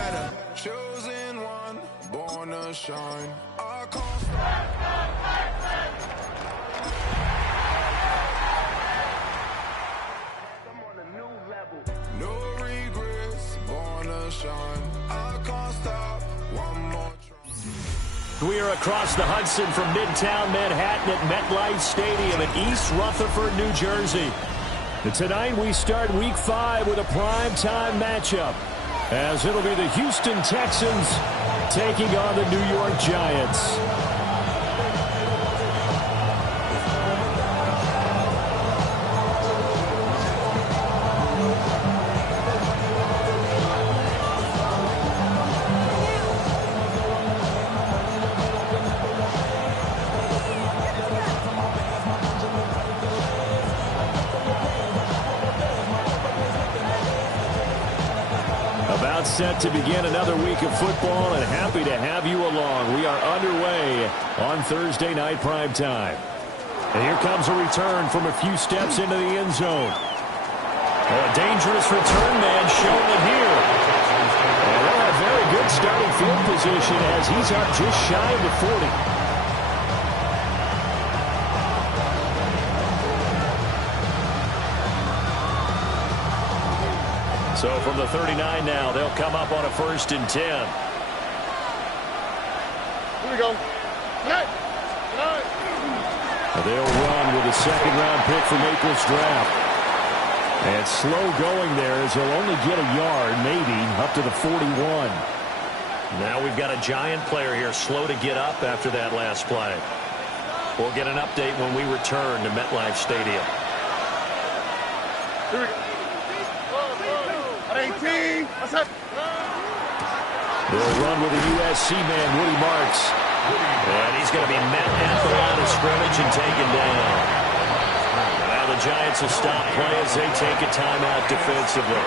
better. Chosen one, born to shine. I can't stop. I'm on a new level. No regrets, born to shine. I can't stop. One more try. We are across the Hudson from Midtown Manhattan at MetLife Stadium in East Rutherford, New Jersey. And tonight we start Week 5 with a primetime matchup, as it'll be the Houston Texans taking on the New York Giants. Set to begin another week of football, and happy to have you along. We are underway on Thursday night primetime. And here comes a return from a few steps into the end zone. Oh, a dangerous return man showing it here. And they'll have very good starting field position as he's up just shy of the 40. So from the 39 now, they'll come up on a 1st and 10. Here we go. They'll run with a second-round pick from April's draft. And slow going there as he'll only get a yard, maybe, up to the 41. Now we've got a Giant player here slow to get up after that last play. We'll get an update when we return to MetLife Stadium. Here we go. What's up? They'll run with a USC man, Woody Marks. And he's going to be met at the line of scrimmage and taken down. Now the Giants will stop play as they take a timeout defensively.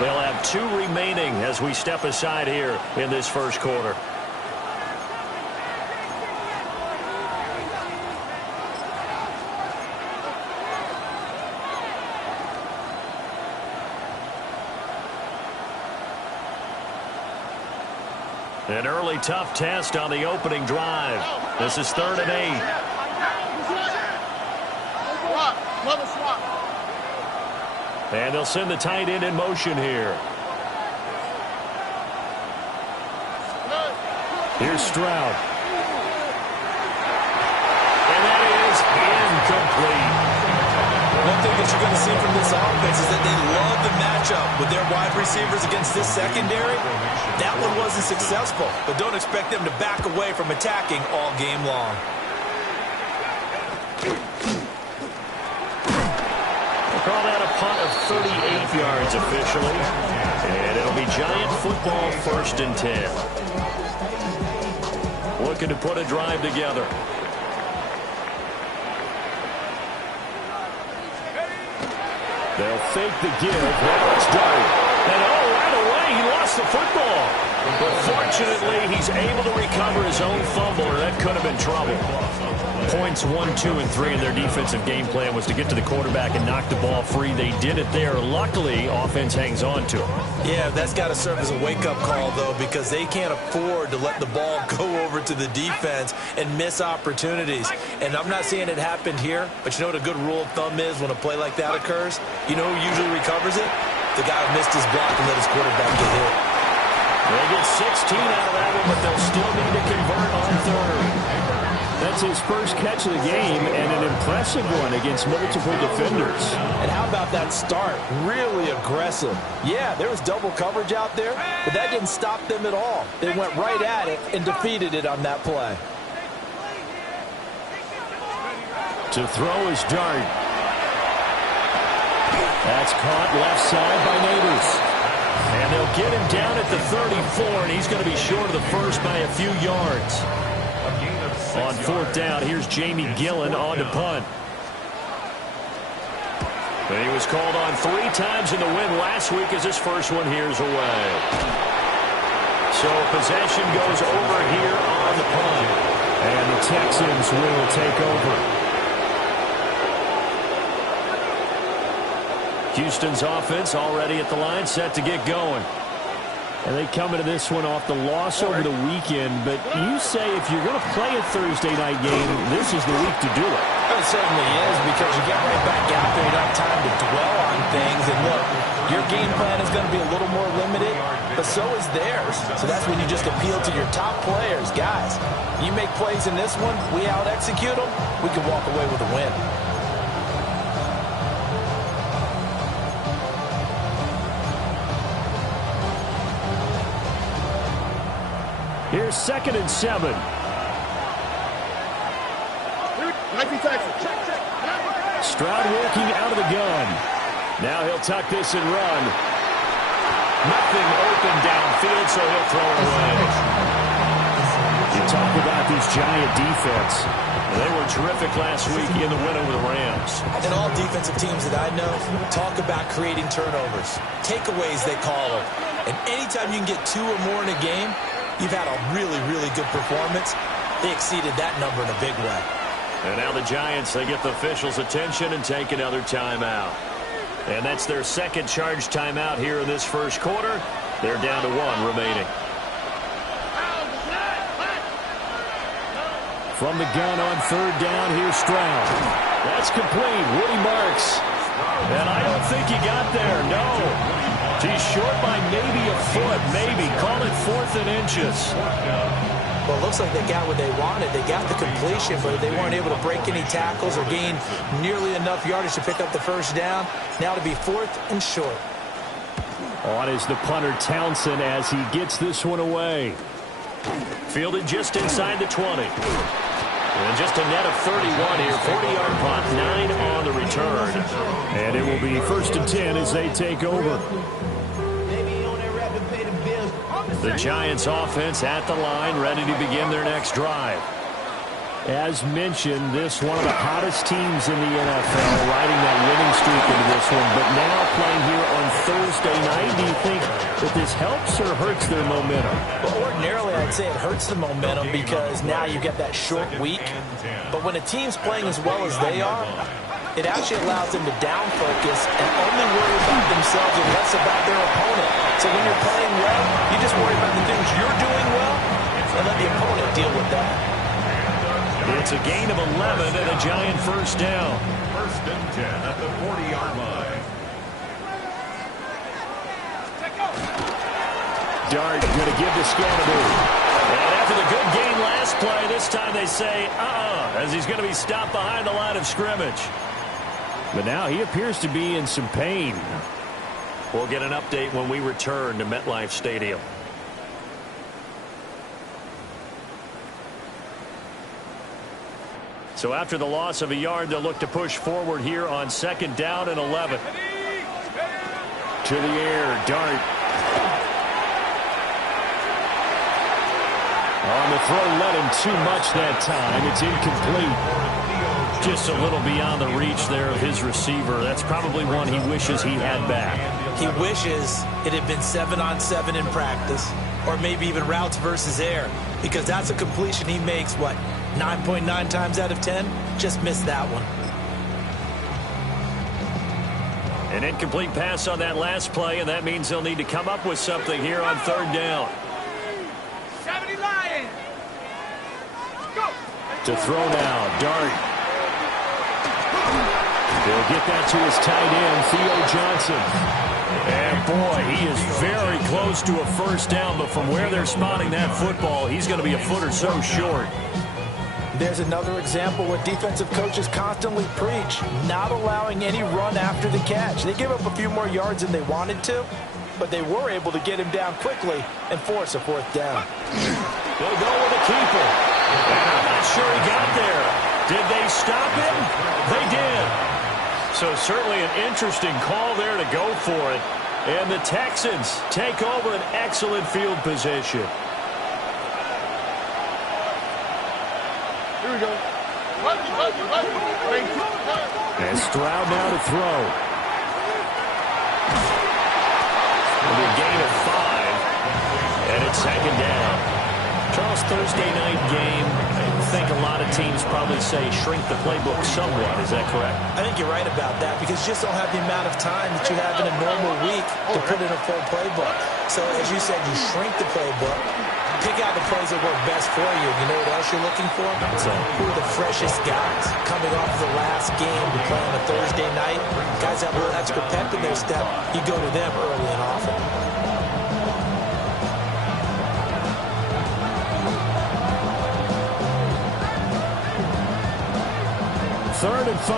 They'll have 2 remaining as we step aside here in this first quarter. An early tough test on the opening drive. This is 3rd and 8. And they'll send the tight end in motion here. Here's Stroud. And that is incomplete. One thing that you're going to see from this offense is that they love the matchup with their wide receivers against this secondary. That one wasn't successful, but don't expect them to back away from attacking all game long. We'll call that a punt of 38 yards officially. And it'll be Giant football 1st and 10. Looking to put a drive together. They'll fake the give. Now it's Dart. And right away he lost the football. But fortunately, he's able to recover his own fumble, or that could have been trouble. Points 1, 2, and 3 in their defensive game plan was to get to the quarterback and knock the ball free. They did it there. Luckily, offense hangs on to it. Yeah, that's got to serve as a wake-up call, though, because they can't afford to let the ball go over to the defense and miss opportunities. And I'm not saying it happened here, but you know what a good rule of thumb is when a play like that occurs? You know who usually recovers it? The guy who missed his block and let his quarterback get hit. They'll get 16 out of that one, but they'll still need to convert on 3rd. That's his first catch of the game, and an impressive one against multiple defenders. And how about that start? Really aggressive. Yeah, there was double coverage out there, but that didn't stop them at all. They went right at it and defeated it on that play. To throw is Dart. That's caught left side by Neighbors. And they'll get him down at the 34, and he's going to be short of the first by a few yards. On 4th down, here's Jamie Gillen on to punt. And he was called on 3 times in the win last week as his first one here's away. So possession goes over here on the punt. And the Texans will take over. Houston's offense already at the line, set to get going. And they come into this one off the loss over the weekend. But you say if you're going to play a Thursday night game, this is the week to do it. It certainly is, because you get right back out there. You don't have time to dwell on things. And look, your game plan is going to be a little more limited, but so is theirs. So that's when you just appeal to your top players. Guys, you make plays in this one, we out-execute them, we can walk away with a win. Here's 2nd and 7. Stroud working out of the gun. Now he'll tuck this and run. Nothing open downfield, so he'll throw it away. You talk about this Giant defense. They were terrific last week in the win over the Rams. And all defensive teams that I know talk about creating turnovers. Takeaways, they call them. And anytime you can get 2 or more in a game, you've had a really, really good performance. They exceeded that number in a big way. And now the Giants, they get the officials' attention and take another timeout. And that's their second charge timeout here in this first quarter. They're down to 1 remaining. From the gun on 3rd down, here's Stroud. That's complete. Woody marks. And I don't think he got there, no. He's short by maybe a foot, maybe. Call it 4th and inches. Well, it looks like they got what they wanted. They got the completion, but they weren't able to break any tackles or gain nearly enough yardage to pick up the first down. Now to be 4th and short. On is the punter Townsend as he gets this one away. Fielded just inside the 20. And just a net of 31 here. 40-yard punt, 9 on the return. And it will be 1st and 10 as they take over. The Giants offense at the line, ready to begin their next drive. As mentioned, this one of the hottest teams in the NFL, riding that winning streak into this one. But now playing here on Thursday night, do you think that this helps or hurts their momentum? Well, ordinarily, I'd say it hurts the momentum because now you get that short week. But when a team's playing as well as they are, it actually allows them to down focus and only worry about themselves and less about their opponent. So when you're playing well, you just worry about the things you're doing well and let the opponent deal with that. It's a gain of 11 and a Giant first down. 1st and 10 at the 40-yard line. Dart going to give to Scannaboo. And after the good game last play, this time they say, as he's going to be stopped behind the line of scrimmage. But now he appears to be in some pain. We'll get an update when we return to MetLife Stadium. So after the loss of a yard, they'll look to push forward here on 2nd down and 11. To the air, Dart. On the throw, let him too much that time. It's incomplete. Just a little beyond the reach there of his receiver. That's probably one he wishes he had back. He wishes it had been 7-on-7 in practice, or maybe even routes versus air, because that's a completion he makes, 9.9 times out of 10? Just missed that one. An incomplete pass on that last play, and that means they'll need to come up with something here on 3rd down. 70 Lions. Go. To throw now, Dart. He'll get that to his tight end, Theo Johnson. And boy, he is very close to a first down, but from where they're spotting that football, he's going to be a foot or so short. There's another example where defensive coaches constantly preach, not allowing any run after the catch. They gave up a few more yards than they wanted to, but they were able to get him down quickly and force a 4th down. They'll go with a keeper. And I'm not sure he got there. Did they stop him? They did. So certainly an interesting call there to go for it. And the Texans take over an excellent field position. Here we go. And Stroud now to throw. With a gain of 5. And it's 2nd down. Charles, Thursday night game, think a lot of teams probably say shrink the playbook somewhat. Is that correct? I think you're right about that because you just don't have the amount of time that you have in a normal week to put in a full playbook. So, as you said, you shrink the playbook, pick out the plays that work best for you. You know what else you're looking for? Who are the freshest guys coming off the last game to play on a Thursday night? Guys have a little extra pep in their step. You go to them early and often. Third and 5.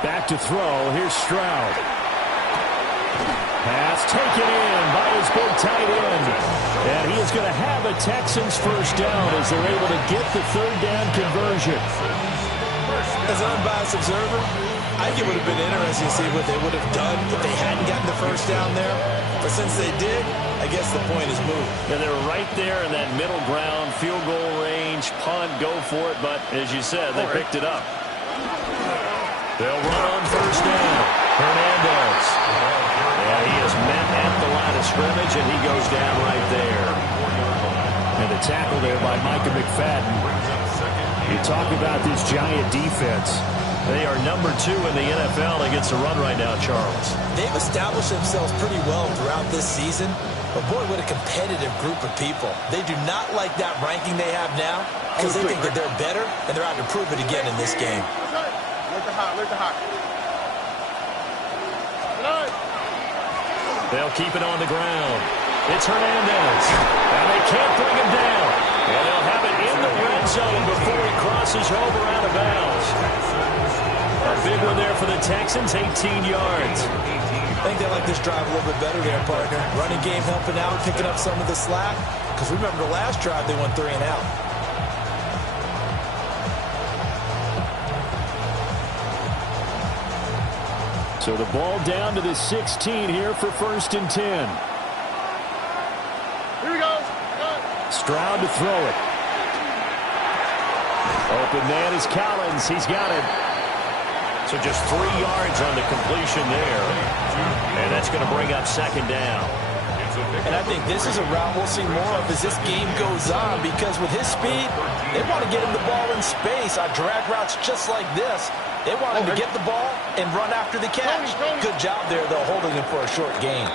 Back to throw. Here's Stroud. Pass taken in by his big tight end. And he is going to have a Texans first down as they're able to get the third down conversion. As an unbiased observer, I think it would have been interesting to see what they would have done if they hadn't gotten the first down there. But since they did, I guess the point is moved. And they're right there in that middle ground, field goal range, punt, go for it. But as you said, they picked it up. They'll run on first down. Hernandez. Yeah, he is met at the line of scrimmage, and he goes down right there. And the tackle there by Micah McFadden. You talk about this Giant defense. They are number 2 in the NFL against the run right now, Charles. They've established themselves pretty well throughout this season. But, boy, what a competitive group of people. They do not like that ranking they have now because they think that they're better, and they're out to prove it again in this game. They'll keep it on the ground. It's Hernandez. And they can't bring him down. And they'll have it in the red zone before he crosses over out of bounds. A big one there for the Texans, 18 yards. I think they like this drive a little bit better there, partner. Running game helping out, picking up some of the slack. Because remember the last drive, they went 3 and out. So the ball down to the 16 here for first and 10. Here we go. Stroud to throw it. Open man is Collins. He's got it. So just 3 yards on the completion there. And that's going to bring up second down. And I think this is a route we'll see more of as this game goes on because with his speed, they want to get him the ball in space on drag routes just like this. They want him to get the ball and run after the catch. Good job there, though, holding him for a short gain.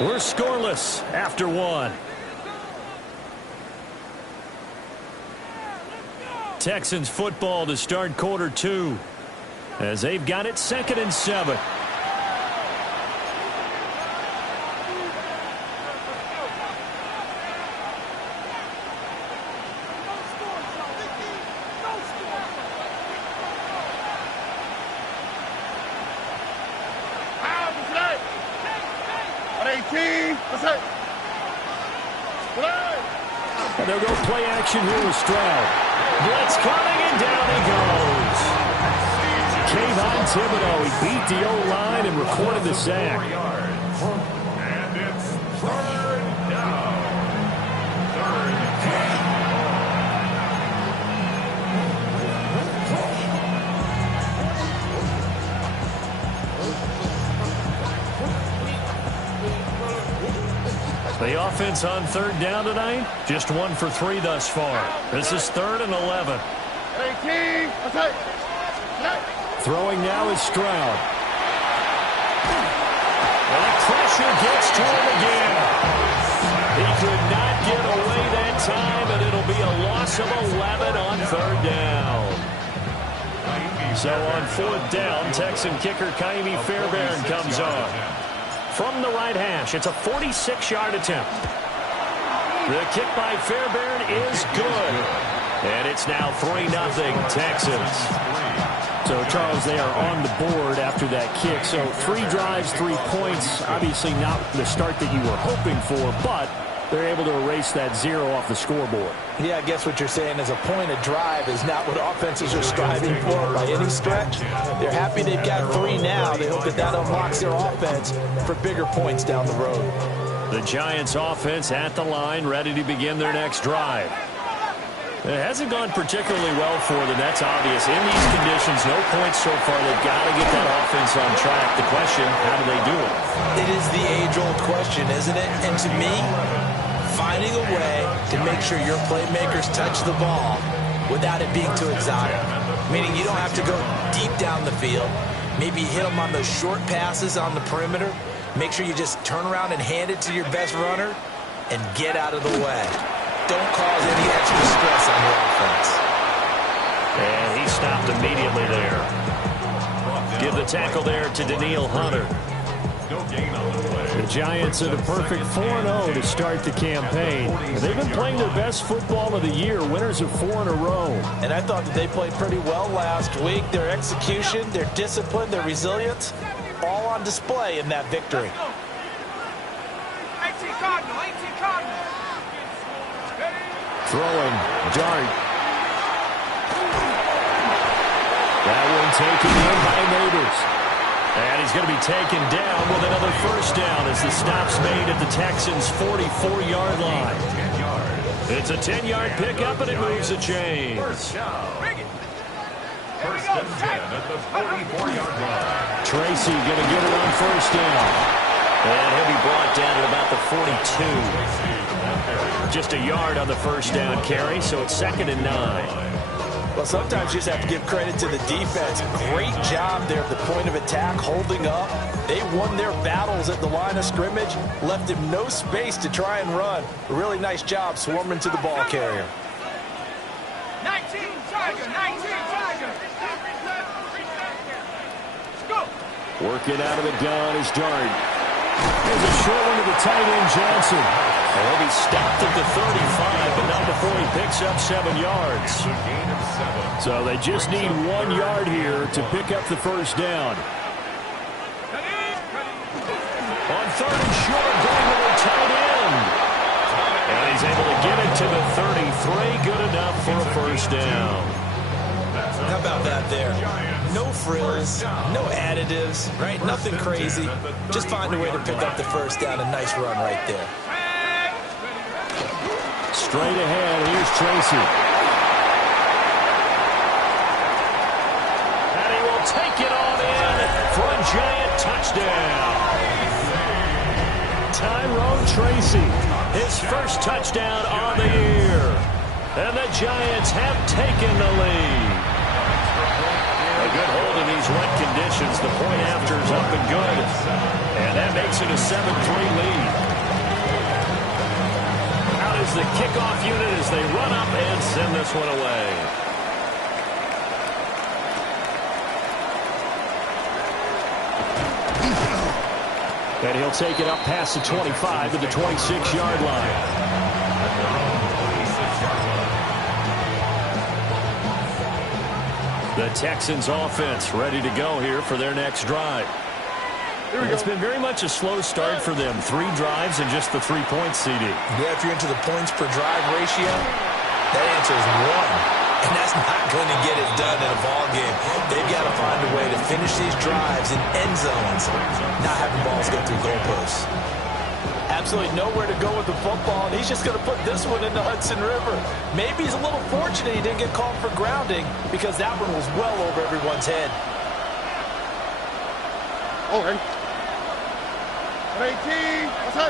We're scoreless after 1. Texans football to start quarter 2 as they've got it 2nd and 7. And they'll go play action here with Stroud. Blitz coming, and down he goes. Kayvon Thibodeau, he beat the O-line and recorded the sack. And it's third down. The offense on third down tonight, just 1 for 3 thus far. This is 3rd and 11. Throwing now is Stroud. And the pressure gets to him again. He could not get away that time, and it'll be a loss of 11 on third down. So on 4th down, Texan kicker Kaimi Fairbairn comes on. From the right hash, it's a 46-yard attempt. The kick by Fairbairn is good. And it's now 3-0 Texans. So, Charles, they are on the board after that kick. So 3 drives, 3 points. Obviously not the start that you were hoping for, but they're able to erase that 0 off the scoreboard. Yeah, I guess what you're saying is a point of drive is not what offenses are striving for by any stretch. They're happy they've got 3 now. They hope that that unlocks their offense for bigger points down the road. The Giants offense at the line, ready to begin their next drive. It hasn't gone particularly well for them. That's obvious. In these conditions, no points so far. They've got to get that offense on track. The question, how do they do it? It is the age-old question, isn't it? And to me, finding a way to make sure your playmakers touch the ball without it being too exotic. Meaning you don't have to go deep down the field. Maybe hit them on those short passes on the perimeter. Make sure you just turn around and hand it to your best runner and get out of the way. Don't cause any extra stress on your offense. And he stopped immediately there. Give the tackle there to Daniil Hunter. The Giants are the perfect 4-0 to start the campaign. They've been playing their best football of the year, winners of 4 in a row. And I thought that they played pretty well last week. Their execution, their discipline, their resilience, all on display in that victory. 18 Cardinal, 18 Cardinal. Throwing, dart. That one taken in by Neighbors. And he's going to be taken down with another first down as the stop's made at the Texans' 44-yard line. It's a 10-yard pickup, and it moves the chains. First and 10 at the 44-yard line. Tracy going to get it on first down. And he'll be brought down at about the 42. Just a yard on the first down carry, so it's 2nd and 9. Well, sometimes you just have to give credit to the defense. Great job there at the point of attack, holding up. They won their battles at the line of scrimmage, left him no space to try and run. A really nice job swarming to the ball carrier. 19 Tiger, 19 Tiger. Go. Working out of the gun is Dart. There's a short one to the tight end, Johnson. And he'll be stopped at the 35, but not before he picks up 7 yards. So they just need 1 yard here to pick up the first down. On 3rd and short, going to the tight end. And he's able to get it to the 33. Good enough for a first down. How about that there? No frills, no additives, right? Nothing crazy. Just find a way to pick up the first down. A nice run right there. Straight ahead, here's Tracy. And he will take it on in for a Giant touchdown. Tyrone Tracy, his first touchdown on the year. And the Giants have taken the lead. A good hold in these wet conditions. The point after is up and good. And that makes it a 7-3 lead. Out is the kickoff unit as they run up and send this one away. And he'll take it up past the 25 to the 26-yard line. The Texans offense ready to go here for their next drive. It's been very much a slow start for them. 3 drives and just the 3 points, CD. Yeah, if you're into the points per drive ratio, that answer is 1. And that's not going to get it done in a ball game. They've got to find a way to finish these drives in end zones, not having balls go through goalposts. Absolutely nowhere to go with the football, and he's just going to put this one in the Hudson River. Maybe he's a little fortunate he didn't get called for grounding because that one was well over everyone's head. Okay. 18, what's up?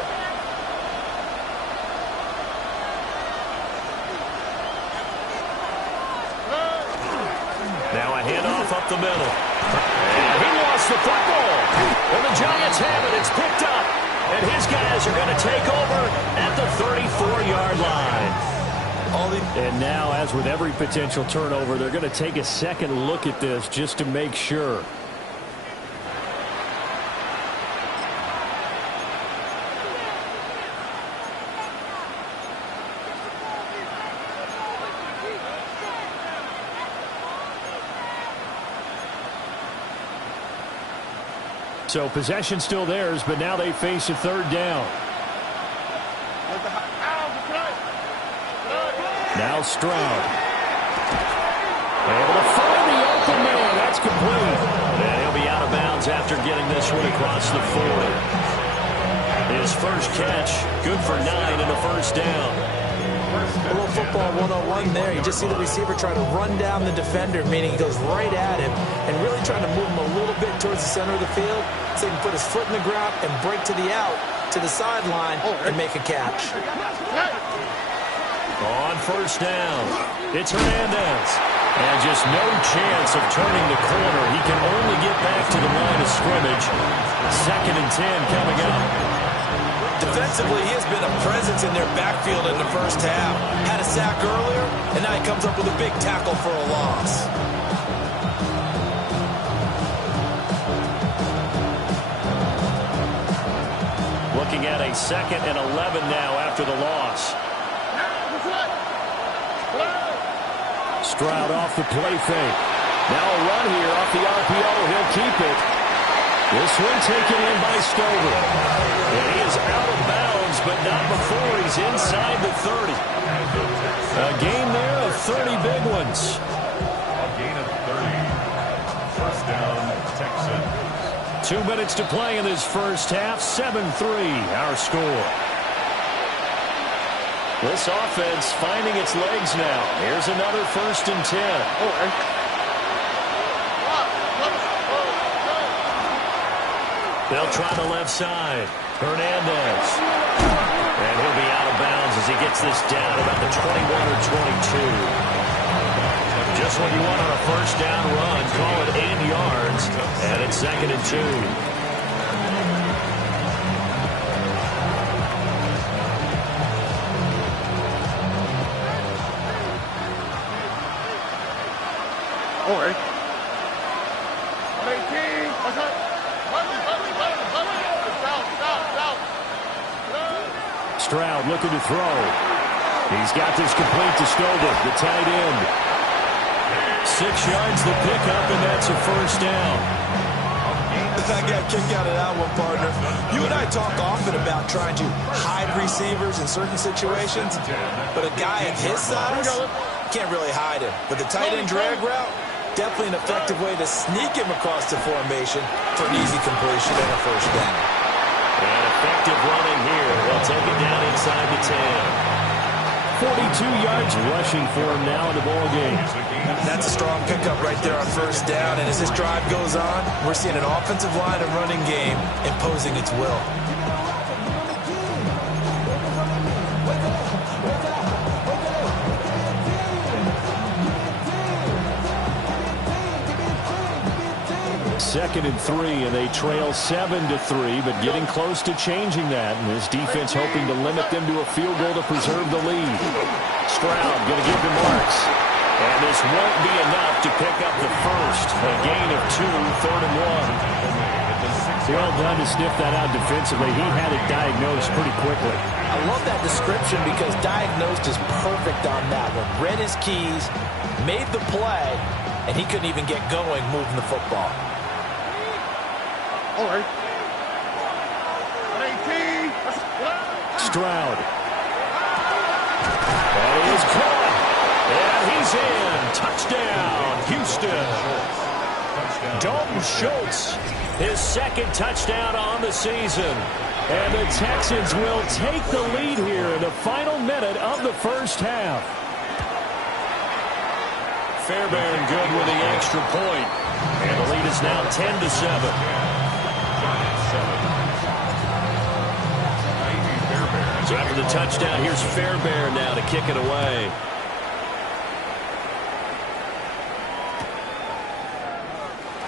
Now a handoff up the middle. And he lost the football. And the Giants have it. It's picked up. And his guys are going to take over at the 34-yard line. And now, as with every potential turnover, they're going to take a second look at this just to make sure. So possession still theirs, but now they face a 3rd down. Now Stroud. Able to find the open man. That's complete. And he'll be out of bounds after getting this one across the 40. His first catch, good for 9 and a first down. A little football 101 there. You just see the receiver try to run down the defender, meaning he goes right at him and really trying to move him a little bit towards the center of the field so he can put his foot in the ground and break to the out, to the sideline, and make a catch. On first down, it's Hernandez. And just no chance of turning the corner. He can only get back to the line of scrimmage. 2nd and 10 coming up. Defensively, he has been a presence in their backfield in the first half. Had a sack earlier, and now he comes up with a big tackle for a loss. Looking at a 2nd and 11 now after the loss. Stroud off the play fake. Now a run here off the RPO. He'll keep it. This one taken in by Stover. And he is out of bounds, but not before he's inside the 30. A gain there of 30 big ones. A gain of 30. First down, Texans. 2 minutes to play in this first half. 7-3 our score. This offense finding its legs now. Here's another 1st and 10. They'll try the left side. Hernandez. And he'll be out of bounds as he gets this down about the 21 or 22. Just what you want on a first down run. Call it 8 yards. And it's 2nd and 2. Stroud looking to throw. He's got this complete to Stover, the tight end. 6 yards the pickup, and that's a first down. I got kicked out of that one, partner. You and I talk often about trying to hide receivers in certain situations, but a guy at his size can't really hide him. But the tight end drag route, definitely an effective way to sneak him across the formation for an easy completion and a first down. And effective running here. They'll take it down inside the 10. 42 yards rushing for him now in the ball game. That's a strong pickup right there on first down. And as this drive goes on, we're seeing an offensive line and running game imposing its will. Second and 3, and they trail 7-3, but getting close to changing that. And this defense hoping to limit them to a field goal to preserve the lead. Stroud going to give to Marks. And this won't be enough to pick up the first. A gain of 2, 3rd and 1. Well done to sniff that out defensively. He had it diagnosed pretty quickly. I love that description because diagnosed is perfect on that one. Read his keys, made the play, and he couldn't even get going moving the football. Stroud. That is caught. And he's in. Touchdown, Houston. Dalton Schultz, his 2nd touchdown on the season. And the Texans will take the lead here in the final minute of the first half. Fairbairn good with the extra point. And the lead is now 10-7. So after the touchdown, here's Fairbairn now to kick it away.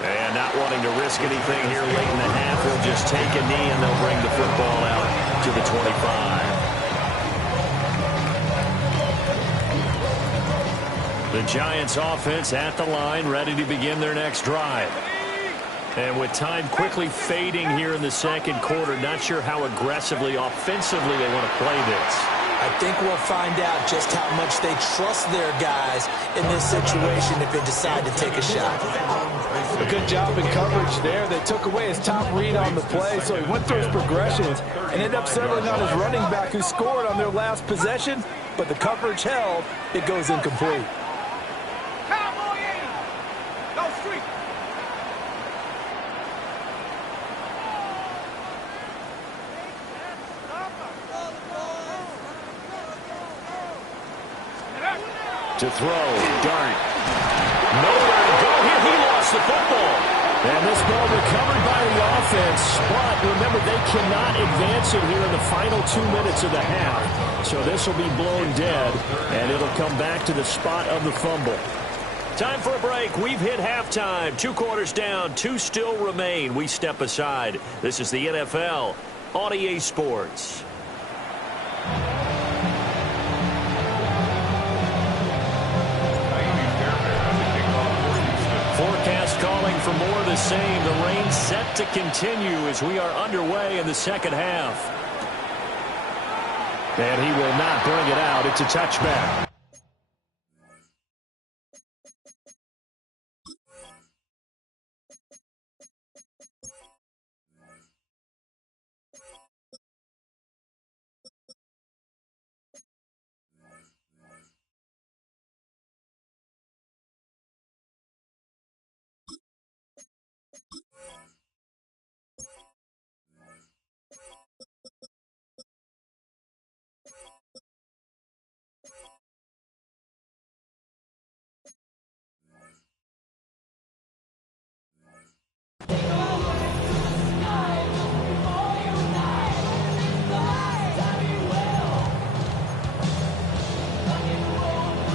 And not wanting to risk anything here late in the half, he'll just take a knee and they'll bring the football out to the 25. The Giants offense at the line, ready to begin their next drive. And with time quickly fading here in the second quarter, not sure how aggressively, offensively they want to play this. I think we'll find out just how much they trust their guys in this situation if they decide to take a shot. A good job in coverage there. They took away his top read on the play, so he went through his progressions and ended up settling on his running back who scored on their last possession, but the coverage held. It goes incomplete. To throw. Dart. Nowhere to go here. He lost the football. And this ball recovered by the offense. But remember, they cannot advance it here in the final 2 minutes of the half. So this will be blown dead, and it'll come back to the spot of the fumble. Time for a break. We've hit halftime. 2 quarters down. 2 still remain. We step aside. This is the NFL on EA Sports. Forecast calling for more of the same. The rain set to continue as we are underway in the second half. And he will not bring it out. It's a touchback.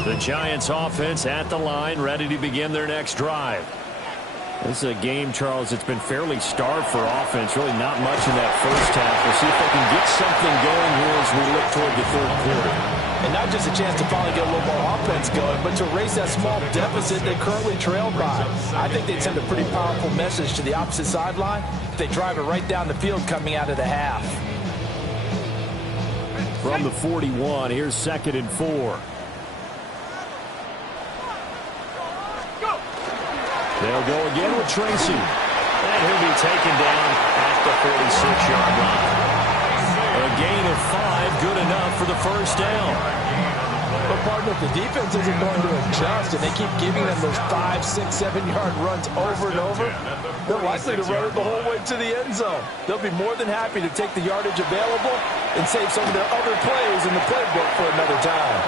The Giants offense at the line, ready to begin their next drive. This is a game, Charles, it's been fairly starved for offense. Really not much in that first half. We'll see if they can get something going here as we look toward the third quarter. And not just a chance to finally get a little more offense going, but to erase that small deficit they currently trail by. I think they'd send a pretty powerful message to the opposite sideline if they drive it right down the field coming out of the half. From the 41, here's 2nd and 4. They'll go again with Tracy. And he'll be taken down at the 46-yard line. A gain of 5, good enough for the first down. But, partner, if the defense isn't going to adjust and they keep giving them those 5, 6, 7-yard runs over and over, they're likely to run it the whole way to the end zone. They'll be more than happy to take the yardage available and save some of their other plays in the playbook for another time.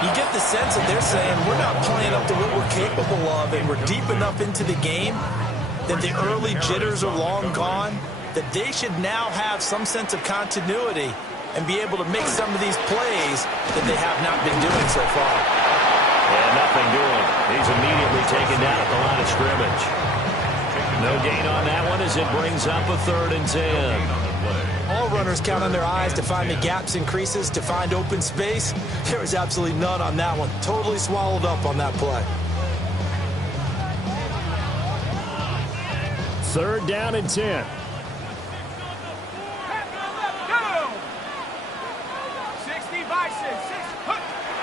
You get the sense that they're saying we're not playing up to what we're capable of, and we're deep enough into the game that the early jitters are long gone, that they should now have some sense of continuity and be able to make some of these plays that they have not been doing so far. And nothing doing. He's immediately taken down at the line of scrimmage. No gain on that one as it brings up a 3rd and 10. All runners count on their eyes to find the gaps and creases, to find open space. There was absolutely none on that one. Totally swallowed up on that play. 3rd down and 10.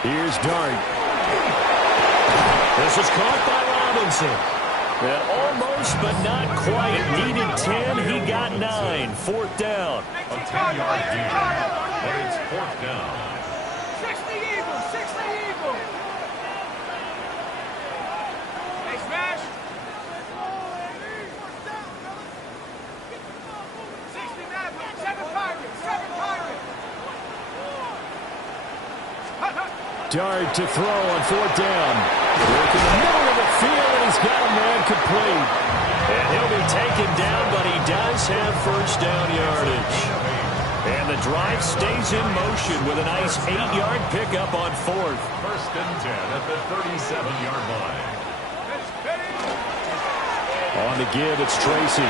Here's Dart. This is caught by Robinson. And almost, but not quite. Needed 10. He got 9. 4th down. A 10-yard gain, but it's 4th down. 60 Eagles, 60 Eagles. Hey, smash. 60 Mavericks, 7 Pirates, 7 Pirates. Dart to throw on 4th down. Work in the middle of the field, and he's got a man complete. And he'll be taken down, but he does have first down yardage. And the drive stays in motion with a nice 8-yard pickup on 4th. 1st and 10 at the 37-yard line. On the give, it's Tracy.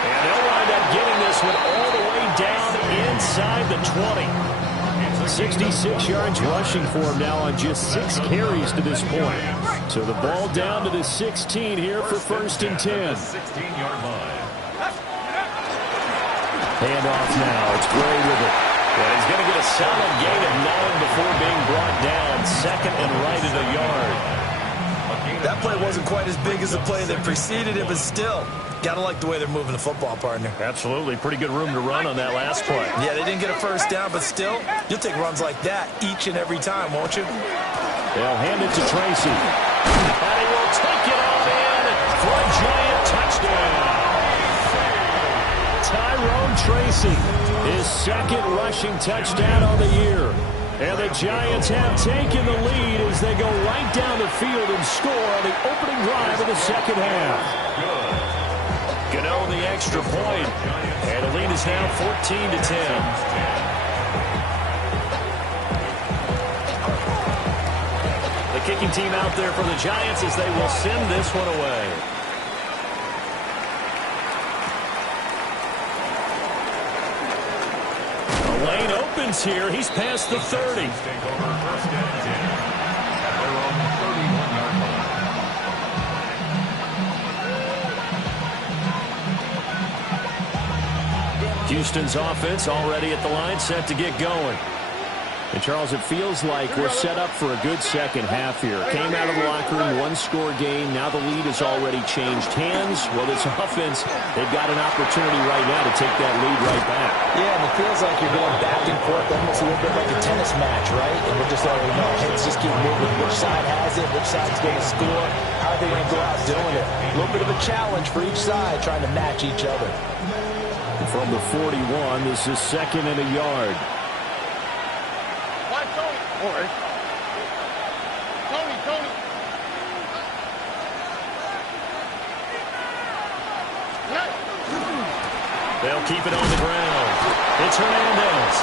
And they'll wind up getting this one all the way down inside the 20. 66 yards rushing for him now on just 6 carries to this point. So the ball down to the 16 here for 1st and 10. 16-yard line. Handoff now. It's Gray with it. And he's going to get a solid gain of 9 before being brought down. 2nd and right at a yard. That play wasn't quite as big as the play that preceded it, but still, got to like the way they're moving the football, partner. Absolutely. Pretty good room to run on that last play. Yeah, they didn't get a first down, but still, you'll take runs like that each and every time, won't you? They'll hand it to Tracy. And he will take it on in for a giant touchdown. Tyrone Tracy, his 2nd rushing touchdown on the year. And the Giants have taken the lead as they go right down the field and score on the opening drive of the second half. Gano the extra point. And the lead is now 14-10. The kicking team out there for the Giants as they will send this one away. The lane opens here. He's past the 30. Houston's offense already at the line, set to get going. And, Charles, it feels like we're set up for a good second half here. Came out of the locker room, one-score game. Now the lead has already changed hands. Well, this offense, they've got an opportunity right now to take that lead right back. Yeah, and it feels like you're going back and forth, almost a little bit like a tennis match, right? And we're just already know, heads just keep moving. Which side has it? Which side's going to score? How are they going to go out doing it? A little bit of a challenge for each side, trying to match each other. From the 41, this is 2nd and a yard. Tony. They'll keep it on the ground. It's Hernandez.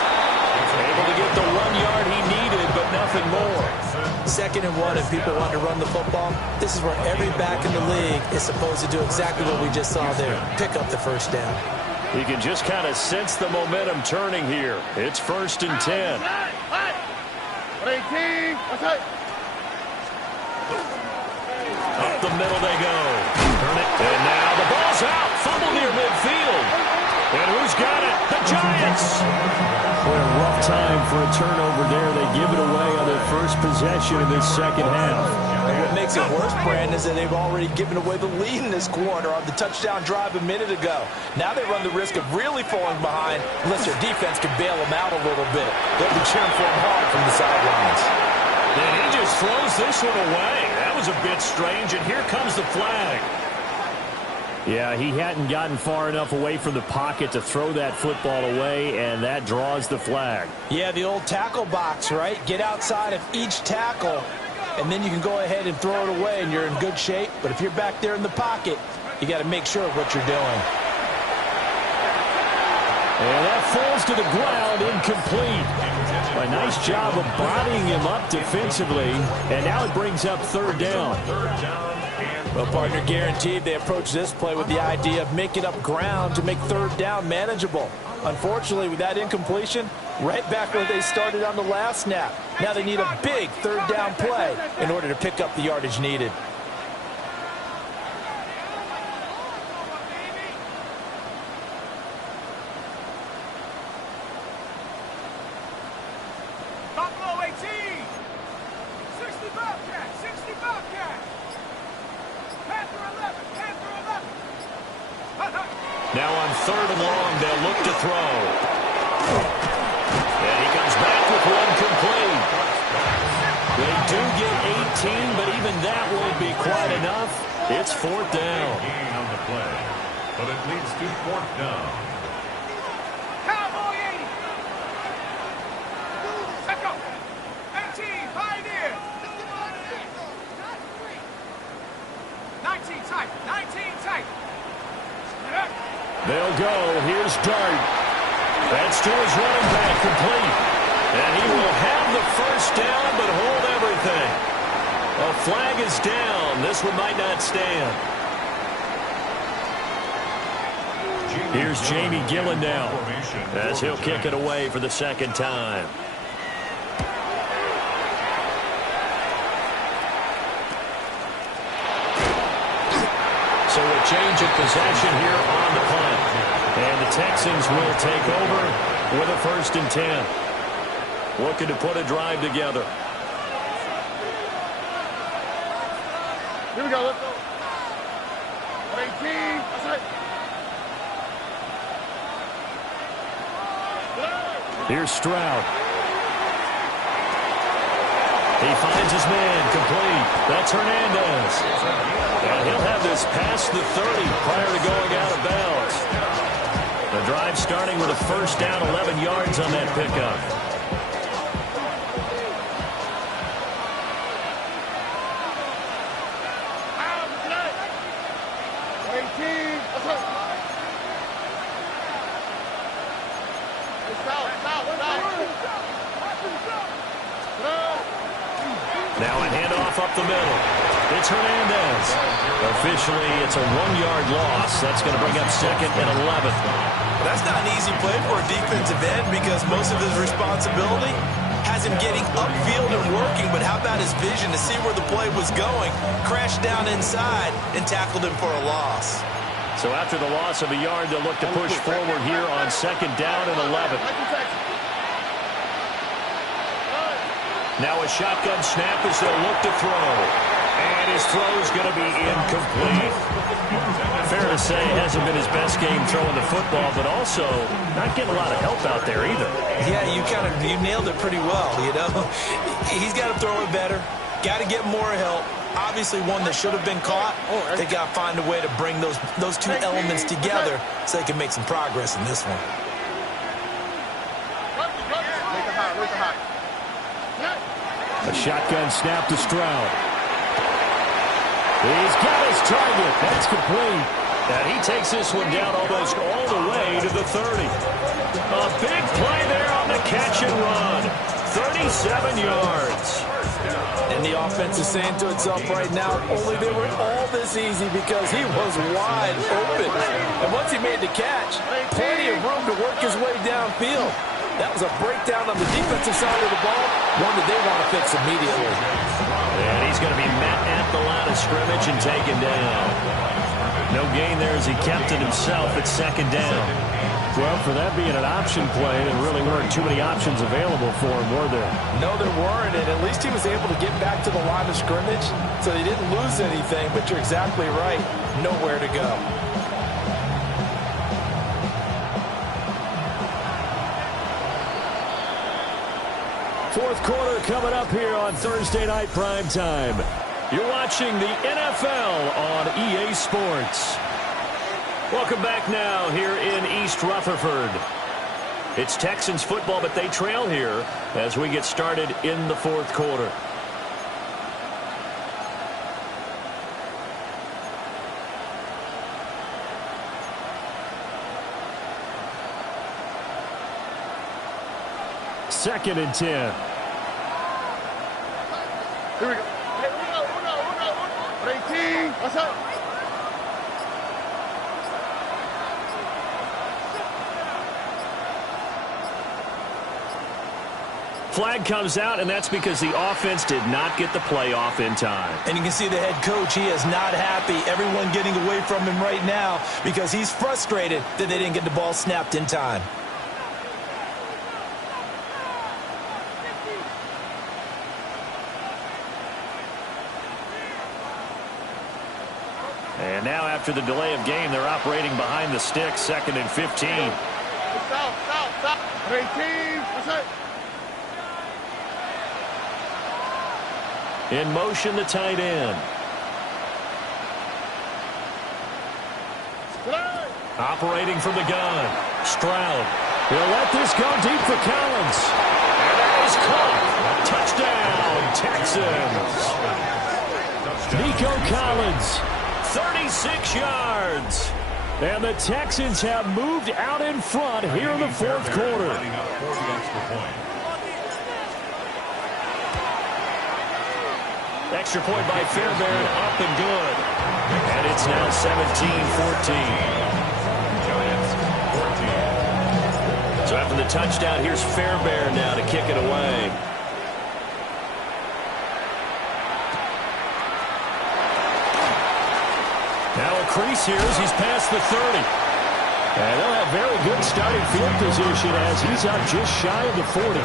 Able to get the 1 yard he needed, but nothing more. 2nd and 1, and people want to run the football. This is where every back in the league is supposed to do exactly what we just saw there. Pick up the first down. You can just kind of sense the momentum turning here. It's 1st and 10. Up the middle they go. And now the ball's out. Fumble near midfield. And who's got it? The Giants. What a rough time for a turnover there. They give it away on their first possession in this second half. And what makes it worse, Brandon, is that they've already given away the lead in this quarter on the touchdown drive a minute ago. Now they run the risk of really falling behind unless their defense can bail them out a little bit. They'll be cheering for them hard from the sidelines. And he just throws this one away. That was a bit strange, and here comes the flag. Yeah, he hadn't gotten far enough away from the pocket to throw that football away, and that draws the flag. Yeah, the old tackle box, right? Get outside of each tackle, and then you can go ahead and throw it away, and you're in good shape. But if you're back there in the pocket, you got to make sure of what you're doing. And that falls to the ground, incomplete. A nice job of bodying him up defensively, and now it brings up 3rd down. Well, partner, guaranteed they approach this play with the idea of making up ground to make 3rd down manageable. Unfortunately, with that incompletion, right back where they started on the last snap. Now they need a big 3rd down play in order to pick up the yardage needed. Now on 3rd and long, they'll look to throw. And he comes back with one complete. They do get 18, but even that won't be quite enough. It's 4th down. Gain on the play, but it leads to 4th down. Cowboy 80. Set go. 18, Pioneer. 19 tight. 19 tight. They'll go. Here's Dart. That's to his running back, complete. And he will have the first down, but hold everything. A flag is down. This one might not stand. Here's Jamie Gillen now, as he'll kick it away for the 2nd time. So a change of possession here on the punt. And the Texans will take over with a 1st and 10. Looking to put a drive together. Here we go, let's go. 18, that's right. Here's Stroud. He finds his man, complete. That's Hernandez. And he'll have this past the 30 prior to going out of bounds. The drive starting with a 1st down, 11 yards on that pickup. Now a handoff up the middle. It's Hernandez. Officially, it's a 1-yard loss. That's going to bring up 2nd and 11. That's not an easy play for a defensive end because most of his responsibility has him getting upfield and working, but how about his vision to see where the play was going, crashed down inside, and tackled him for a loss. So after the loss of a yard, they'll look to push forward here on 2nd down and 11. Now a shotgun snap as they'll look to throw. And his throw is going to be incomplete. Fair to say, hasn't been his best game throwing the football, but also not getting a lot of help out there either. Yeah, you nailed it pretty well, you know. He's got to throw it better. Got to get more help. Obviously one that should have been caught. They got to find a way to bring those two elements together so they can make some progress in this one. A shotgun snap to Stroud. He's got his target. That's complete. And he takes this one down almost all the way to the 30. A big play there on the catch and run. 37 yards. And the offense is saying to itself right now, only they were all this easy because he was wide open. And once he made the catch, plenty of room to work his way downfield. That was a breakdown on the defensive side of the ball, one that they want to fix immediately. And he's going to be met at the line of scrimmage and taken down. No gain there as he kept it himself at 2nd down. Well, for that being an option play, there really weren't too many options available for him, were there? No, there weren't, and at least he was able to get back to the line of scrimmage, so they didn't lose anything, but you're exactly right, nowhere to go. Fourth quarter coming up here on Thursday Night Primetime. You're watching the NFL on EA Sports. Welcome back now here in East Rutherford. It's Texans football, but they trail here as we get started in the fourth quarter. Second and 10. Here we go. Hey, uno. 18. What's up? Flag comes out, and that's because the offense did not get the play off in time. And you can see the head coach, he is not happy. Everyone getting away from him right now because he's frustrated that they didn't get the ball snapped in time. And now after the delay of game, they're operating behind the sticks, 2nd and 15. Stop. 18. What's up? In motion, the tight end. Operating from the gun. Stroud. He'll let this go deep for Collins. And that is caught. Touchdown, Texans. Nico Collins. 36 yards. And the Texans have moved out in front here in the fourth quarter. Extra point by Fairbairn, up and good. And it's now 17-14. So after the touchdown, here's Fairbairn now to kick it away. Now a crease here as he's past the 30. And they'll have very good starting field position as he's up just shy of the 40.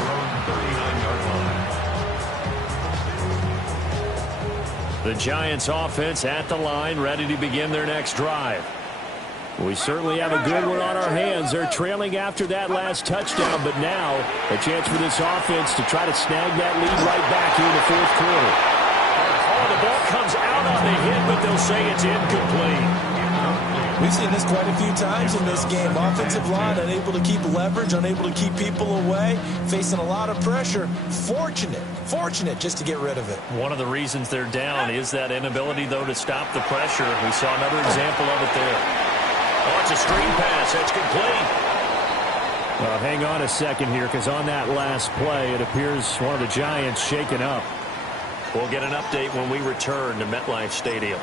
The Giants offense at the line, ready to begin their next drive. We certainly have a good one on our hands. They're trailing after that last touchdown, but now a chance for this offense to try to snag that lead right back here in the fourth quarter. Oh, the ball comes out on the hit, but they'll say it's incomplete. We've seen this quite a few times in this game. Offensive line unable to keep leverage, unable to keep people away, facing a lot of pressure. Fortunate just to get rid of it. One of the reasons they're down is that inability, though, to stop the pressure. We saw another example of it there. Oh, it's a screen pass. That's complete. Well, hang on a second here, because on that last play, it appears one of the Giants shaken up. We'll get an update when we return to MetLife Stadium.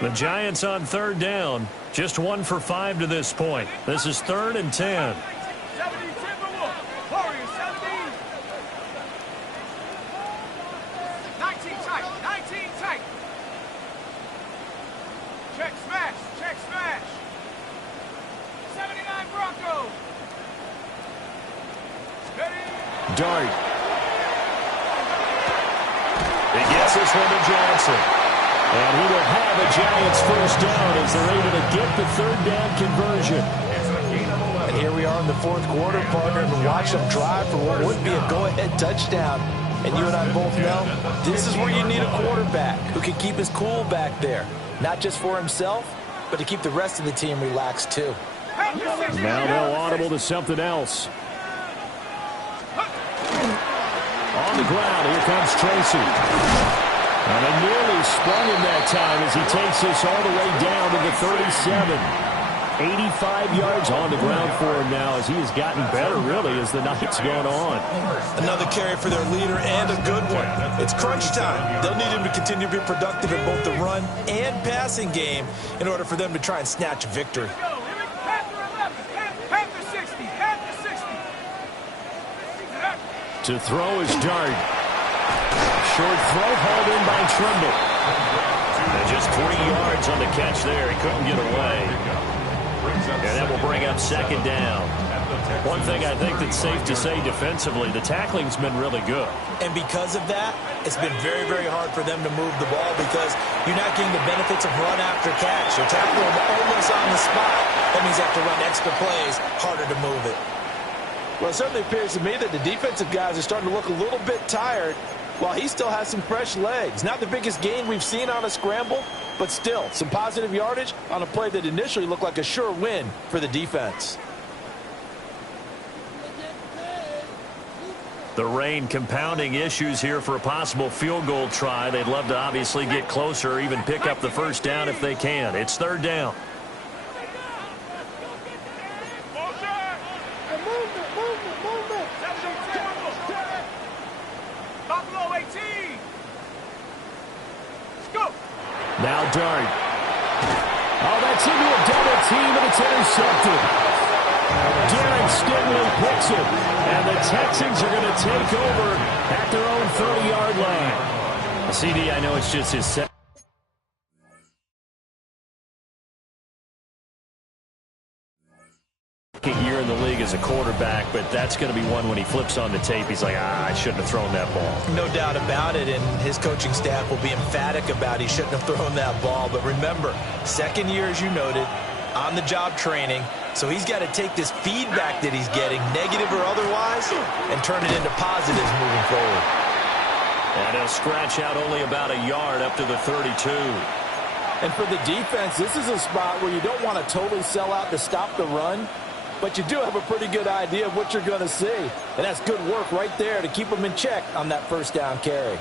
The Giants on third down. Just 1 for 5 to this point. This is 3rd and 10. 19 tight. Check smash. 79 Broncos. Dart. He gets this one to Johnson. And he will have a Giants first down as they're able to get the 3rd down conversion. And here we are in the 4th quarter, partner, and watch them drive for what would be a go-ahead touchdown. And you and I both know this is where you need a quarterback who can keep his cool back there. Not just for himself, but to keep the rest of the team relaxed too. Now they'll audible to something else. On the ground, here comes Tracy. And they nearly sprung him that time as he takes this all the way down to the 37. 85 yards on the ground for him now as he has gotten better, really, as the night's gone on. Another carry for their leader and a good one. It's crunch time. They'll need him to continue to be productive in both the run and passing game in order for them to try and snatch a victory. To throw is Dart. Short throw hauled in by Trimble. And just 3 yards on the catch there. He couldn't get away. And that will bring up 2nd down. One thing I think that's safe to say defensively, the tackling's been really good. And because of that, it's been very, very hard for them to move the ball because you're not getting the benefits of run after catch. You're tackling them almost on the spot. That means you have to run extra plays, harder to move it. Well, it certainly appears to me that the defensive guys are starting to look a little bit tired while he still has some fresh legs. Not the biggest gain we've seen on a scramble, but still some positive yardage on a play that initially looked like a sure win for the defense. The rain compounding issues here for a possible field goal try. They'd love to obviously get closer or even pick up the first down if they can. It's 3rd down. Now Dart. Oh, that's into a double team, and it's intercepted. Darren Stingley picks it, and the Texans are going to take over at their own 30-yard line. CD, I know it's just his second year in the league as a quarterback, but that's going to be one when he flips on the tape, he's like, I shouldn't have thrown that ball. No doubt about it, and his coaching staff will be emphatic about he shouldn't have thrown that ball. But remember, 2nd year, as you noted, on-the-job training, so he's got to take this feedback that he's getting, negative or otherwise, and turn it into positives moving forward. And he'll scratch out only about a yard up to the 32. And for the defense, this is a spot where you don't want to totally sell out to stop the run, but you do have a pretty good idea of what you're going to see. And that's good work right there to keep them in check on that first down carry.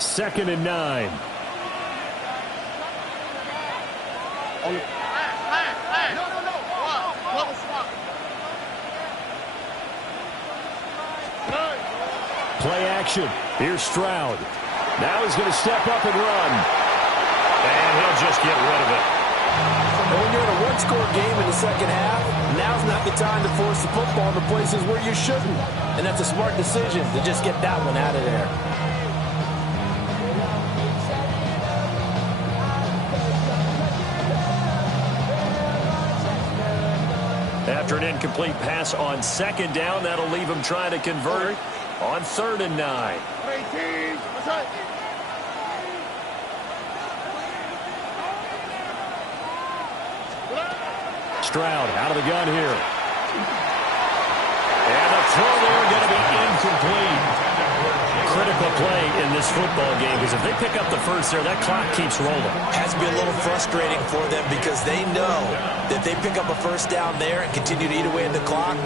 Second and 9. Play action. Here's Stroud. Now he's going to step up and run. And he'll just get rid of it. And when you're in a one-score game in the second half, now's not the time to force the football in the places where you shouldn't. And that's a smart decision to just get that one out of there. After an incomplete pass on 2nd down, that'll leave him trying to convert on 3rd and 9. Stroud out of the gun here. And the throw there going to be incomplete. critical play in this football game, because if they pick up the first there, that clock keeps rolling. Has to be a little frustrating for them because they know that they pick up a first down there and continue to eat away at the clock,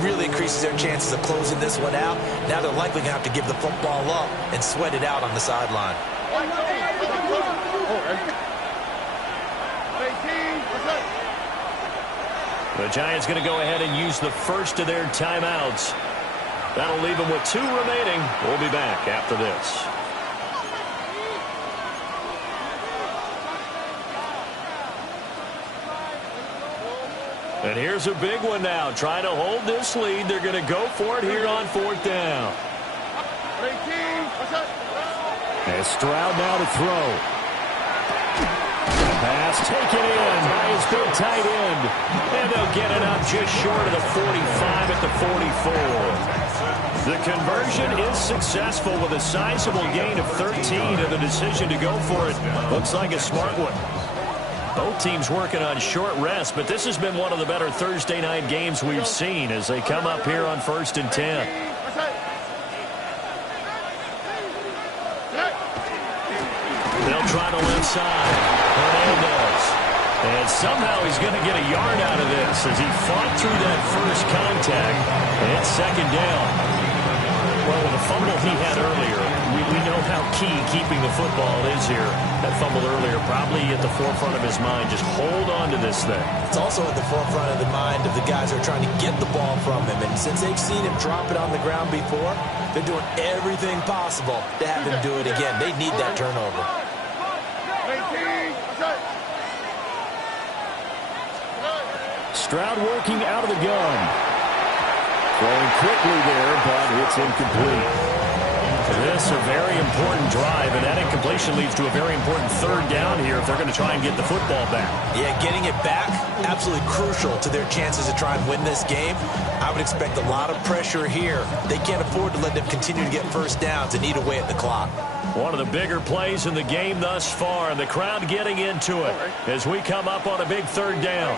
really increases their chances of closing this one out. Now they're likely going to have to give the football up and sweat it out on the sideline. The Giants going to go ahead and use the first of their timeouts. That'll leave them with 2 remaining. We'll be back after this. And here's a big one now. Trying to hold this lead. They're going to go for it here on 4th down. And Stroud now to throw. Pass taken in by his big tight end. And they'll get it up just short of the 45 at the 44. The conversion is successful with a sizable gain of 13, and the decision to go for it looks like a smart one. Both teams working on short rest, but this has been one of the better Thursday night games we've seen as they come up here on 1st and 10. They'll try to left side. Hernandez. And somehow he's going to get a yard out of this as he fought through that first contact. And it's 2nd down. Well, with the fumble he had earlier, we know how key keeping the football is here. That fumble earlier probably at the forefront of his mind. Just hold on to this thing. It's also at the forefront of the mind of the guys who are trying to get the ball from him. And since they've seen him drop it on the ground before, they're doing everything possible to have him do it again. They need that turnover. Stroud working out of the gun. Throwing quickly there, but it's incomplete. This is a very important drive, and that incompletion leads to a very important 3rd down here if they're going to try and get the football back. Yeah, getting it back, absolutely crucial to their chances to try and win this game. I would expect a lot of pressure here. They can't afford to let them continue to get first downs and eat away at the clock. One of the bigger plays in the game thus far, and the crowd getting into it as we come up on a big 3rd down.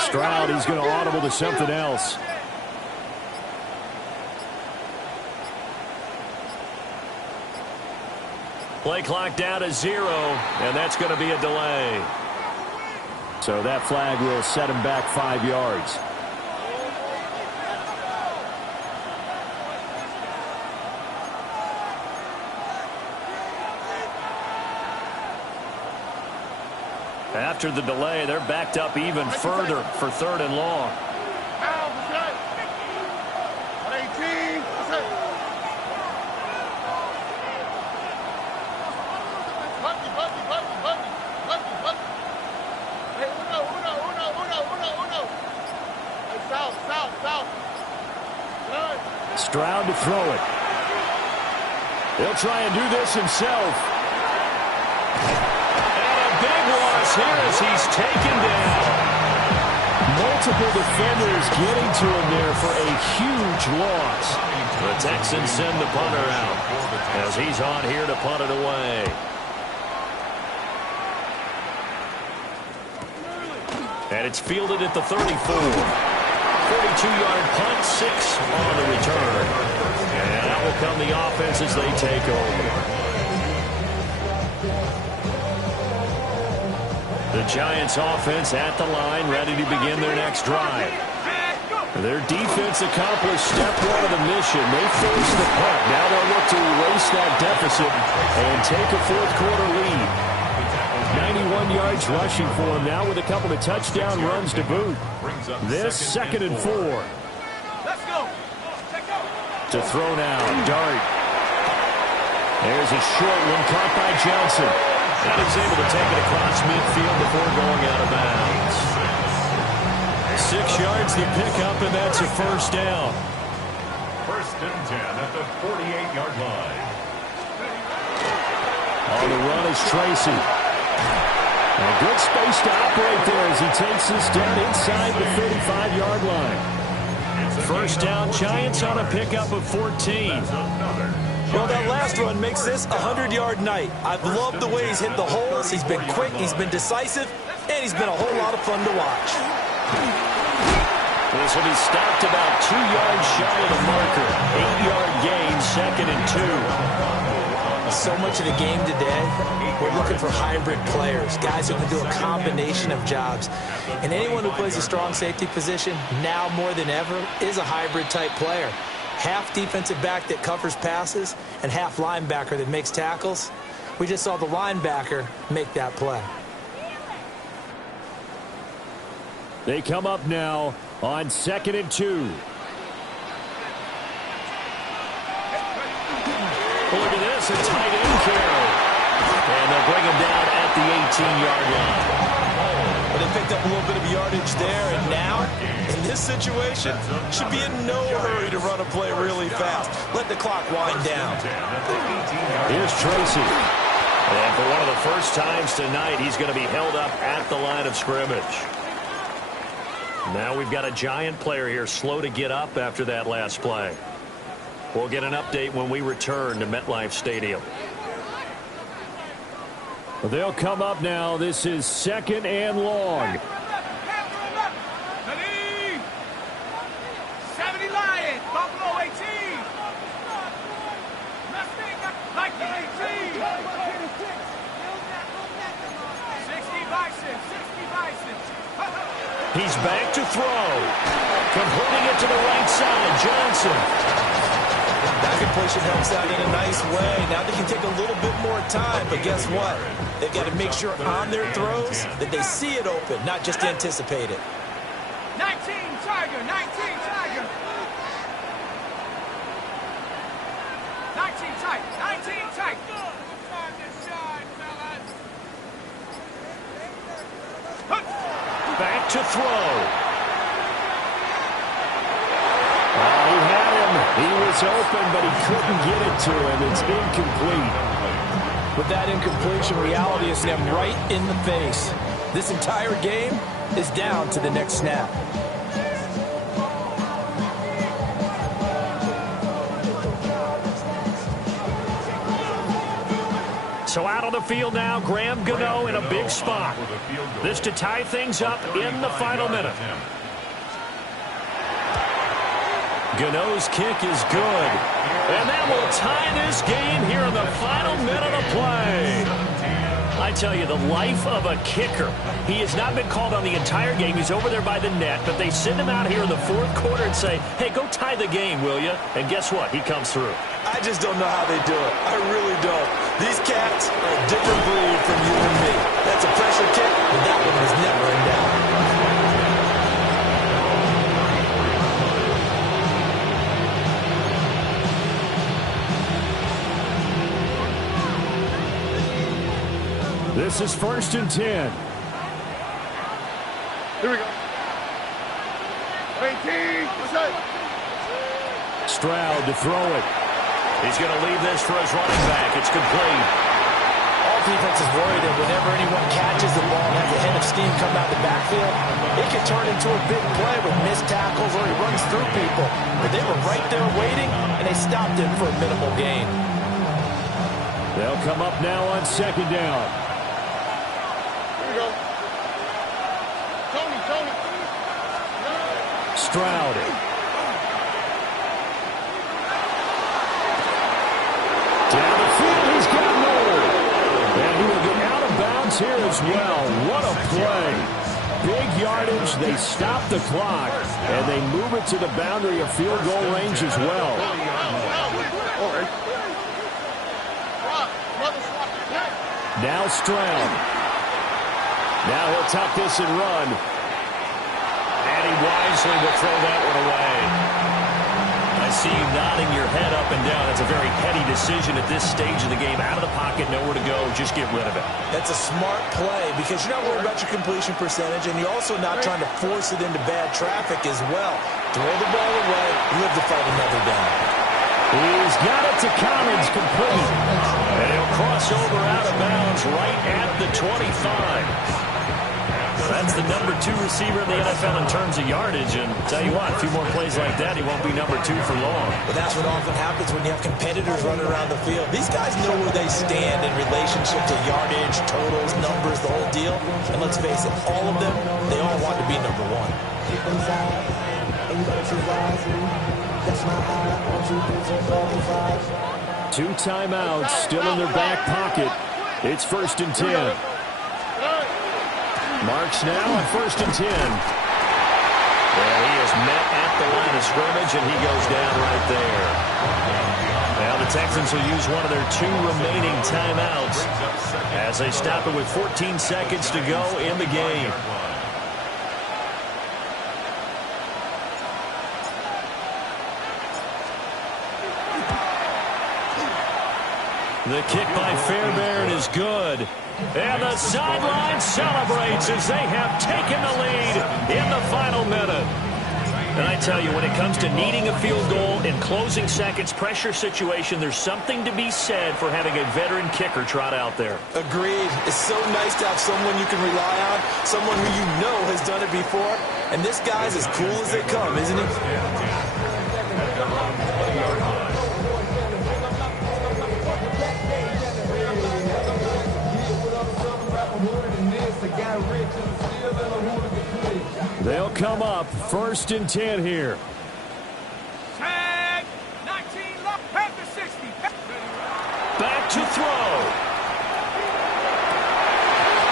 Stroud, he's going to audible to something else. Play clock down to 0, and that's going to be a delay. So that flag will set him back 5 yards. After the delay, they're backed up even further for 3rd and long. Stroud to throw it. He'll try and do this himself. Here as he's taken down. Multiple defenders getting to him there for a huge loss. The Texans send the punter out as he's on here to punt it away. And it's fielded at the 34. 42-yard punt, 6 on the return. And out will come the offense as they take over. The Giants offense at the line, ready to begin their next drive. Their defense accomplished step 1 of the mission. They forced the punt. Now they'll look to erase that deficit and take a 4th quarter lead. 91 yards rushing for him now with a couple of touchdown runs to boot. This 2nd and 4. Let's go. To throw now, Dart. There's a short one caught by Johnson. And he's able to take it across midfield before going out of bounds. 6 yards the pickup, and that's a 1st down. 1st and 10 at the 48-yard line. On the run is Tracy. And a good space to operate there as he takes this down inside the 35-yard line. 1st down, Giants on a pickup of 14. Well, that last run makes this a 100-yard night. I've loved the way he's hit the holes. He's been quick, he's been decisive, and he's been a whole lot of fun to watch. This will be stopped about 2 yards shy of the marker. 8-yard gain, 2nd and 2. So much of the game today, we're looking for hybrid players, guys who can do a combination of jobs. And anyone who plays a strong safety position, now more than ever, is a hybrid-type player. Half defensive back that covers passes and half linebacker that makes tackles. We just saw the linebacker make that play. They come up now on 2nd and 2. Look at this, a tight end carry. And they'll bring him down at the 18-yard line. But they picked up a little bit of yardage there, and now, in this situation, should be in no hurry to run a play really fast. Let the clock wind down. Here's Tracy. And for one of the first times tonight, he's going to be held up at the line of scrimmage. Now we've got a giant player here slow to get up after that last play. We'll get an update when we return to MetLife Stadium. They'll come up now. This is 2nd and long. 70 Lions, Buffalo 18. Like the 18. 60 Bison, 60 Bison. He's back to throw. Completing it to the right side, Johnson. That completion helps out in a nice way. Now they can take a little bit more time, but guess what? They've got to make sure on their throws that they see it open, not just anticipate it. 19 Tiger, 19 Tiger. 19 tight, 19 tight. Time to shine, fellas. Back to throw. He had him. He was open, but he couldn't get it to him. It's incomplete. With that incompletion, reality is them right in the face. This entire game is down to the next snap. So out on the field now, Graham Gano in a big spot. This to tie things up in the final minute. Gano's kick is good. And that will tie this game here in the final minute of play. I tell you, the life of a kicker. He has not been called on the entire game. He's over there by the net, but they send him out here in the 4th quarter and say, hey, go tie the game, will you? And guess what? He comes through. I just don't know how they do it. I really don't. These cats are a different breed from you and me. That's a pressure kick, but that one was never in doubt. This is 1st and 10. Here we go. 18, what's up? Stroud to throw it. He's going to leave this for his running back. It's complete. All defenses worry that whenever anyone catches the ball and has a head of steam come out the backfield, it can turn into a big play with missed tackles or he runs through people. But they were right there waiting, and they stopped him for a minimal gain. They'll come up now on 2nd down. Here we go. Tony. Stroud. Down the field, he's got Noel. And he will get out of bounds here as well. What a play. Big yardage. They stop the clock, and they move it to the boundary of field goal range as well. Now Stroud. Now he'll tuck this and run. And he wisely will throw that one away. I see you nodding your head up and down. It's a very heady decision at this stage of the game. Out of the pocket, nowhere to go. Just get rid of it. That's a smart play because you're not worried about your completion percentage, and you're also not trying to force it into bad traffic as well. Throw the ball away, live to fight another down. He's got it to Collins, complete. And he'll cross over out of bounds right at the 25. That's the number 2 receiver in the NFL in terms of yardage. And tell you what, a few more plays like that, he won't be number 2 for long. But that's what often happens when you have competitors running around the field. These guys know where they stand in relationship to yardage, totals, numbers, the whole deal. And let's face it, all of them, they all want to be number 1. 2 timeouts still in their back pocket. It's 1st and 10. Marks now on 1st and 10. Well, he is met at the line of scrimmage, and he goes down right there. Now the Texans will use one of their 2 remaining timeouts as they stop it with 14 seconds to go in the game. The kick by Fairbairn is good. And the sideline celebrates as they have taken the lead in the final minute. And I tell you, when it comes to needing a field goal in closing seconds, pressure situation, there's something to be said for having a veteran kicker trot out there. Agreed. It's so nice to have someone you can rely on, someone who you know has done it before. And this guy's as cool as they come, isn't he? They'll come up 1st and 10 here. Tag, 19 left, Panther 60. Back to throw.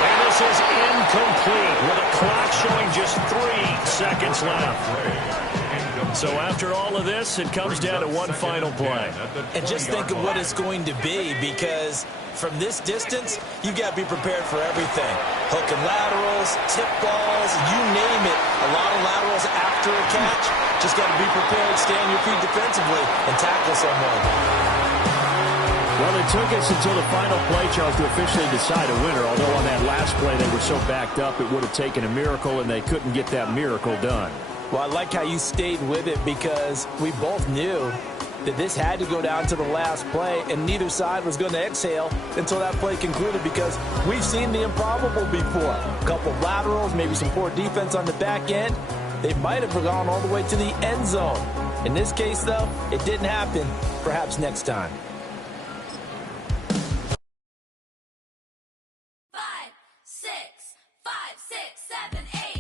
And this is incomplete with a clock showing just 3 seconds left. So after all of this, it comes down to one final play. And just think of what it's going to be, because from this distance, you've got to be prepared for everything. Hook and laterals, tip balls, you name it. A lot of laterals after a catch. Just got to be prepared, stay on your feet defensively, and tackle someone. Well, it took us until the final play, Charles, to officially decide a winner. Although on that last play they were so backed up, it would have taken a miracle, and they couldn't get that miracle done. Well, I like how you stayed with it, because we both knew that this had to go down to the last play, and neither side was going to exhale until that play concluded, because we've seen the improbable before. A couple of laterals, maybe some poor defense on the back end. They might have gone all the way to the end zone. In this case, though, it didn't happen. Perhaps next time. 5, 6, 5, 6, 7, 8.